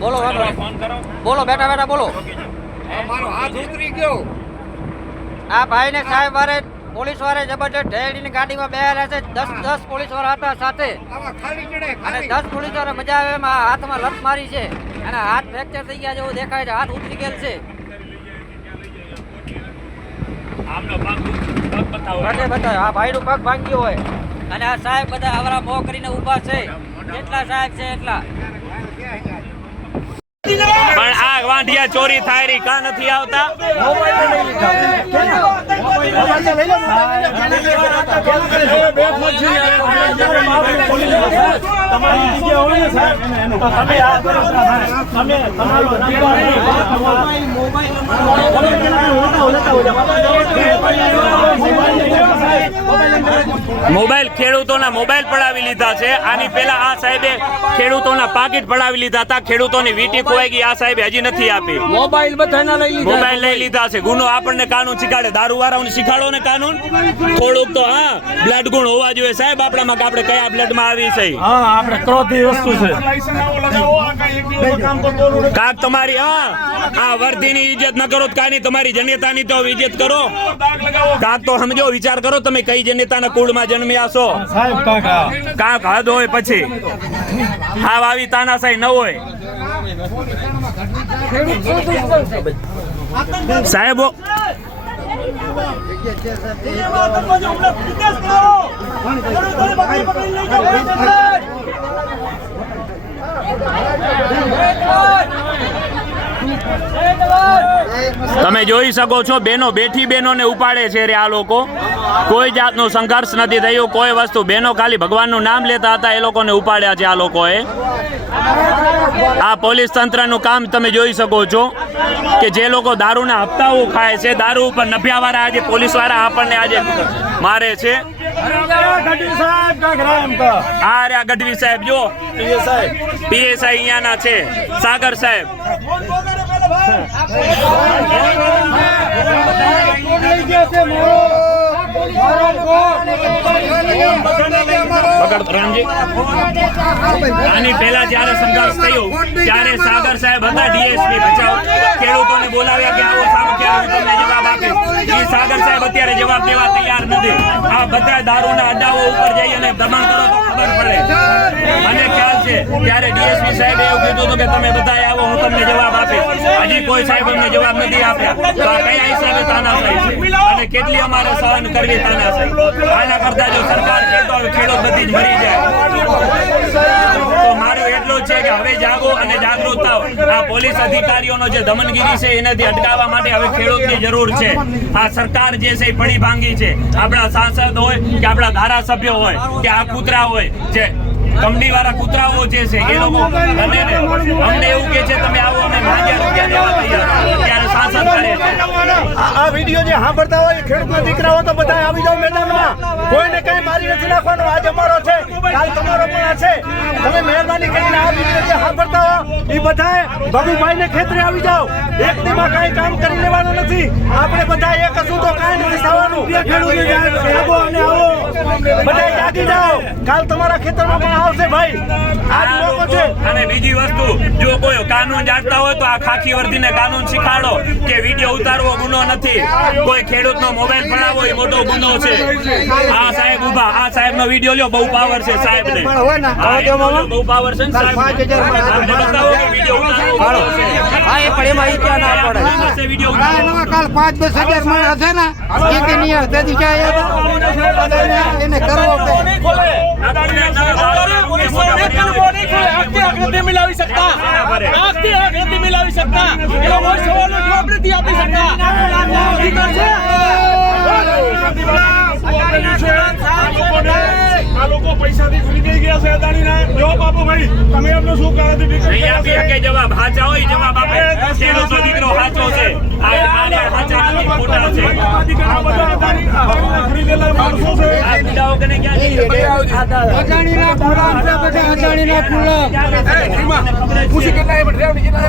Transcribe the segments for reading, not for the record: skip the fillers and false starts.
બોલો બોલો બેટા બેટા બોલો. મારો હાથ ઉતરી ગયો. આ ભાઈ ને સાહેબ વારે પોલીસ વાળે જબરજસ્ત ઢેડીની ગાડીમાં બેહાડ્યા છે. 10 પોલીસ વાળા હતા સાથે અને 10 પોલીસ વાળા મજા આવે એમાં હાથમાં લત મારી છે અને હાથ ફ્રેક્ચર થઈ ગયા જેવું દેખાય છે. હાથ ઉતરી ગયેલ છે. બતાવો આ ભાઈ નું પગ ભાંગ્યો હોય અને આ સાહેબ બધા આવરા મોં કરીને ઊભા છે. કેટલા સાહેબ છે એટલા. પણ આ વાંઢિયા ચોરી થાય રહી કા નથી આવતા? મોબાઈલ ખેડૂતોના મોબાઈલ પડાવી લીધા છે. આની પહેલા આ સાહેબે ખેડૂતોના પાકીટ પડાવી લીધા હતા. ખેડૂતોની વીટી ખોવાઈ ગઈ. આ સાહેબે હજી નથી આપી. મોબાઈલ બધાના મોબાઈલ લઈ લીધા છે. ગુનો આપણને કાનૂન શીખાડે. દારૂ વાળાઓને શીખાડો ને કાનૂન થોડુંક તો. હા, બ્લડ ગુણ હોવા જોઈએ સાહેબ આપણામાં કે આપણે કયા બ્લડમાં આવી છે. હા, આપણે ક્રોધી વસ્તુ છે. કાક તમારી આ વર્ધીની ઇજ્જત ન કરો કાની તમારી જનેતાની તો ઇજ્જત કરો. કાક તો સમજો, વિચાર કરો તમે કઈ જનેતાના કુળમાં જન્મ્યા છો. કાક હદ હોય પછી હાવ આવી તાનાશાહી ન હોય સાહેબો. તમે જોઈ શકો છો બેનો બેઠી બહેનોને ઉપાડે છે રે આ લોકો. કોઈ જાતનો સંઘર્ષ નથી થયું, કોઈ વસ્તુ. બહેનો ખાલી ભગવાનનું નામ લેતા હતા, એ લોકોને ઉપાડ્યા છે આ લોકોએ. આ પોલીસ તંત્રનું કામ તમે જોઈ શકો છો કે જે લોકો દારૂના હપ્તાઓ ખાય છે, દારૂ ઉપર નફિયાવાળા આજે પોલીસવાળા આપણને આજે મારે છે. આ રહ્યા ગઢવી સાહેબ, જો પીએસઆઈ અહીંયાના છે, સાગર સાહેબ. આની પહેલા જયારે સંઘર્ષ થયો ત્યારે સાગર સાહેબ હતા ડીએસપી બચાવ. ખેડૂતોને બોલાવ્યા કે આવો સામે ક્યારે તમને જવાબ આપે. એ સાગર સાહેબ અત્યારે જવાબ દેવા તૈયાર નથી. આ બધા દારૂના અડ્ડાઓ ઉપર જઈ અને દમન કરો તો ખબર પડે. મને ખ્યાલ છે ત્યારે ડીએસપી સાહેબ એવું કીધું હતું કે તમે બધા આવો, હું તમને જવાબ આપીશ. હજી કોઈ સાહેબ અમને જવાબ નથી આપ્યા. તો આ કયા હિસાબે તાનાશાહી છે અને કેટલી અમારે સહન કરવી તાનાશાહી? આના કરતા જો સરકાર કહેતો ખેડૂત બધી જ મરી જાય. તો મારું એટલું જ છે કે હવે જાગો અને જાગૃત થાઓ. આ પોલીસ અધિકારીઓનો જે દમનગીરી છે એનાથી અટકાવવા માટે હવે ખેડૂતની જરૂર છે. આ સરકાર જે છે એ પડી ભાંગી છે. આપણા સાંસદ હોય કે આપણા ધારાસભ્યો હોય કે આ કૂતરા હોય, જે કંપની વાળા કૂતરાઓ જે છે એ લોકો અમને એવું કે છે તમે આવો, અમે ₹1000 દેવા તૈયાર. ત્યારે શાસન કરે છે. આ વિડીયો જે સાંભળતા હોય ખેડૂતના દીકરાઓ તો બધા આવી જાવ મેદાનમાં. કોઈને કઈ મારી નથી નાખવાનો. આજ અમારો છે, કાલ તમારો પણ છે. તમે મહેરબાની કરીને આ વિડીયો જે સાંભળતા હો એ બધા ભગુભાઈ ને ખેતરે આવી જાવ. એક દીમાં કઈ કામ કરી લેવાનું નથી. આપણે બધા એક હશું તો કઈ નથી થવાનું. બધા જાગી જાઓ, કાલ તમારા ખેતરમાં પણ આવશે ભાઈ. આજ લોકો છે. અને બીજી વસ્તુ, જો કોઈ કાનૂન જાણતા હોય તો આ ખાખી વર્દીને કાનૂન શીખાડો કે વિડીયો ઉતારવો ગુનો નથી. કોઈ ખેડૂતનો મોબાઈલ પડાવવો એ મોટો ગુનો છે. આ સાહેબ ઉભા, આ સાહેબ નો વિડીયો લ્યો, બહુ પાવર છે સાહેબ ને. બહુ પાવર છે સાહેબ. બતાવો કે વિડીયો ઉતારવો છે. હા, એ પણ એમાં ઈચ્છા ના પડે. વિડીયો ઉતારવો કાલ 5-10 હજાર માણસ છે ને એક નિયર તેથી જાય એને કરવો મિલાવી શકતા મિલાવી શકતા એનો કોઈ સવાલનો જવાબ નથી આપી શકતા. આ લોકો પૈસાથી ખરીદી ગયા છે અદાણીના. જવાબ આપો ભાઈ, તમે એમનો શું કારણથી નહીં આપી શકે જવાબ? હાચા હોય જવાબ આપે. ખેડૂતનો દીકરો હાચો છે. આને હાચા નથી, ખોટા છે. ખરીદેલા માણસો છે. આ ગુંડાઓ કને ક્યાં જઈએ? અદાણીના ગુલામ છે, બધા અદાણીના ગુલામ. પૂછી કેટલા એ ડ્રાઈવર કેટલા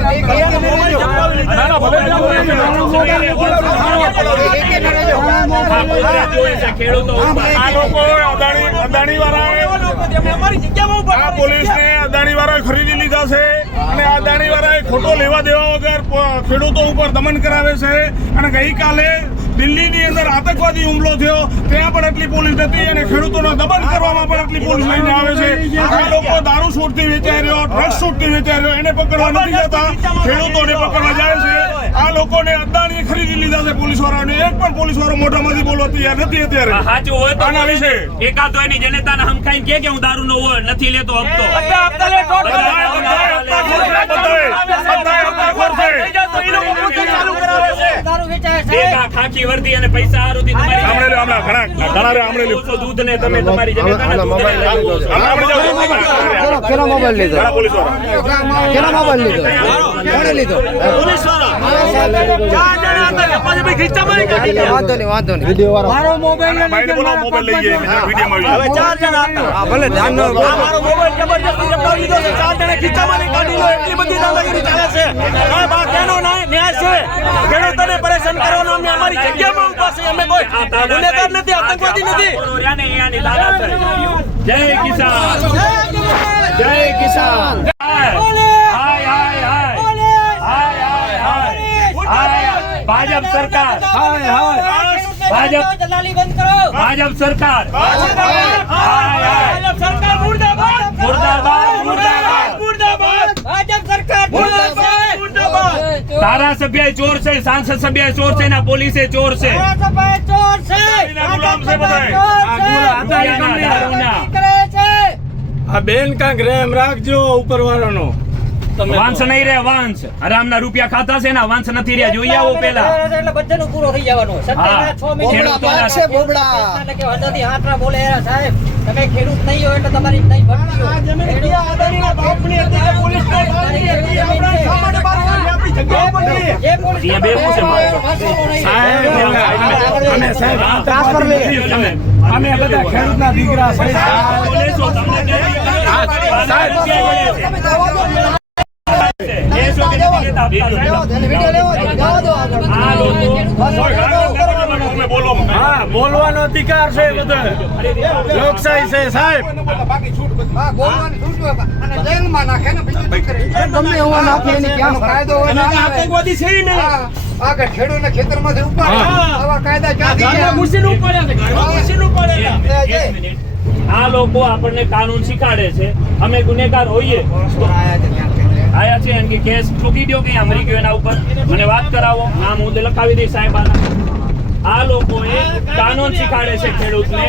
આ કુદરત જોવે છે ખેડૂતો ઉપર. આ લોકો અદાણી વાળાએ આ પોલીસને અદાણી વાળાએ ખરીદી લીધા છે અને આ અદાણી વાળાએ ખોટો લેવા દેવા વગર ખેડૂતો ઉપર દમન કરાવે છે. અને ગઈકાલે દિલ્હીની અંદર આતંકવાદી હુમલો થયો, ત્યાં પણ એટલી પોલીસ નથી અને ખેડૂતોનો દમન કરવામાં પણ એટલી પોલીસ લઈને આવે છે. આ લોકો દારૂ છૂટથી વેચાઈ રહ્યો, ડ્રગ્સ છૂટથી વેચાઈ રહ્યો, એને પકડવા નથી જતા, ખેડૂતોને પકડવા જાય છે. આ લોકોને અદાણીએ ખરીદી લીધા છે પોલીસ વાળાને. એક પણ પોલીસ વાળો મોઢામાંથી બોલવા તૈયાર નથી અત્યારે. સાચું હોય તો આના વિશે એકાદ હોય ની જનતાને હમખાઈને કે હું દારૂ નો હોય નથી લેતો હપ્તો. દારૂ વેચાય છે. ભેગા ખાખી વર્દી અને પૈસા હારુથી તમારી દૂધ ને તમે તમારી જનતાને દૂધ ને લાગુ છો. કેનો મોબાઈલ લીધો? કેનો મોબાઈલ લીધો? કોણે લીધો? વાંધો નહીં. મારો મોબાઈલ લઈ જાય હા, ભલે ધ્યાન ન મારો મોબાઈલ જબરજસ્તી જપ્તાવી લીધો છે. 4 જણે ખીચામાંથી કાઢી લો, એટલી બધી દાદાગીરી ચાલે છે. સાહેબ, આ કેનો ન્યાય છે? ખેડૂતોને પરેશાન કરવાનો અમે અમારી જગ્યામાં ઊભા છે. અમે કોઈ ગુનેગાર નથી, આતંકવાદી નથી. જય કિસાન, જય કિસાન. હાય હાય હાય હાય હાય. ભાજપ સરકાર, ભાજપ દલાલી બંધ કરો. ભાજપ સરકાર, ભાજપ સરકાર મુર્દાબાદ. મુર્દાબાદ મુર્દાબાદ. ભાજપ સરકાર મુર્દાબાદ. ધારાસભ્ય ચોર છે, સાંસદ સભ્ય ચોર છે, ના પોલીસે ચોર છે. ધારાસભ્ય ચોર છે. ગુલામ છે બધાય. દારૂના, દારૂના. કરે છે. આ બેન કાંક રેમ રાખજો ઉપરવાળાનો. વાંસ નહીં રે વાંસ. હરામના રૂપિયા ખાતા છે ને વાંસ નથી રહ્યા. જોઈ આવો પેલા. એટલે બધાનું પૂરો થઈ જવાનું. સત્યના 6 મહિના ખેડૂતોના એટલે કે હજારથી હાથરા બોલે એરા સાહેબ. તમે ખેડૂત નહીં હોય એટલે તમારી નહીં ભરતી હોય. જે પોલીસ એ બે પૂછે મારે. અમે બધા ખેડૂતના દીકરા છે. લેશો તમને કેવી હા, બોલવાનો અધિકાર છે બધો. લોકશાહી છે સાહેબ. જેલમાં નાખે ને બીજું શું કરે? ગમે એવો નાખે એની ક્યાં કાયદો હોય ને આવે. આતંકવાદી છે ને. આગળ ખેડૂતને ખેતરમાંથી ઉપાડે. આવા કાયદા ક્યાંથી ગયા? ઘરનું પડે છે. આ લોકો આપણને કાનૂન શીખાડે છે. અમે ગુનેગાર હોઈએ તો આયા છે એમ કે કેસ ઠોકી દો કે મરી ગયો એના ઉપર મને વાત કરાવો, નામ હું લખાવી દઈશ સાહેબ. આ લોકોએ કાનૂન શીખાડે છે ખેડૂતને.